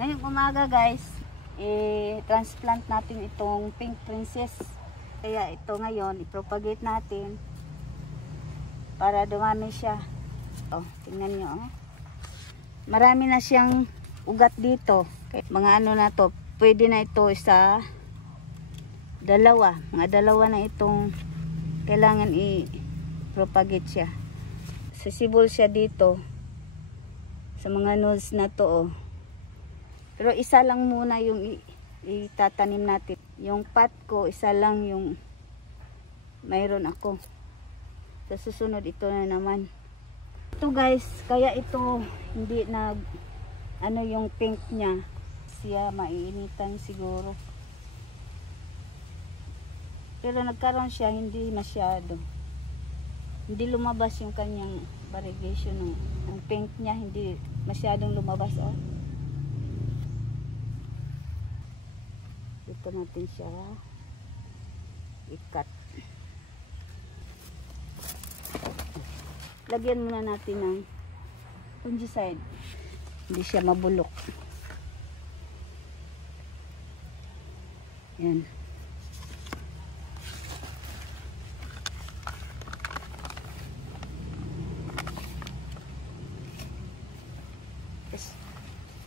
Ngayong umaga guys, i-transplant natin itong pink princess. Kaya ito ngayon, i-propagate natin para dumami siya. Oh, tingnan nyo. Oh. Marami na siyang ugat dito. Mga ano na to, pwede na ito sa dalawa. Mga dalawa na itong kailangan i-propagate siya. Sisibol siya dito sa mga nodes na to. Oh. Pero isa lang muna yung itatanim natin. Yung pot ko, isa lang yung mayroon ako. Sa susunod ito na naman. Ito guys, kaya ito hindi nag ano yung pink niya. Siya maiinitan siguro. Pero nagkaroon siya, hindi masyado. Hindi lumabas yung kanyang variegation. Ang pink niya hindi masyadong lumabas. Oh. Ito natin siya i-cut. Lagyan muna natin ng fungicide. Hindi siya mabulok. Yan.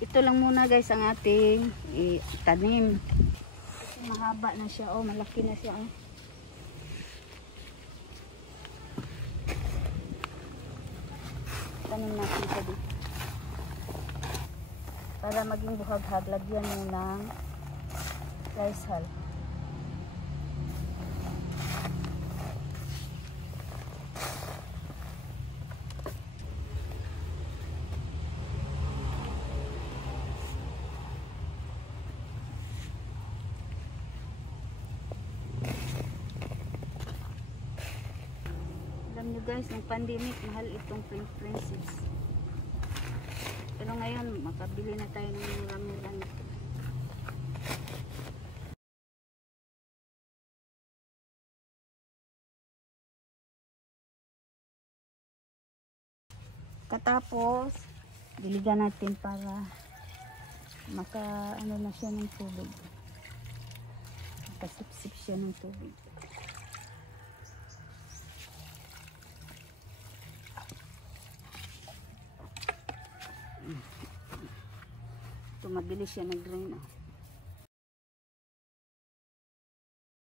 Ito lang muna guys ang ating itanim. Mahaba na siya, oh, malaki na siya, oh. Tanim natin siya dito. Para maging buhag-hag, lagyan mo ng rice hull. Alam nyo guys, ng pandemic, mahal itong pink princess. Pero ngayon, makabili na tayo ng mura-mura nito. Katapos, diligan natin para ano na siya ng tubig. Makasipsip siya ng tubig. Ito, mabilis siya nag-drain. Oh.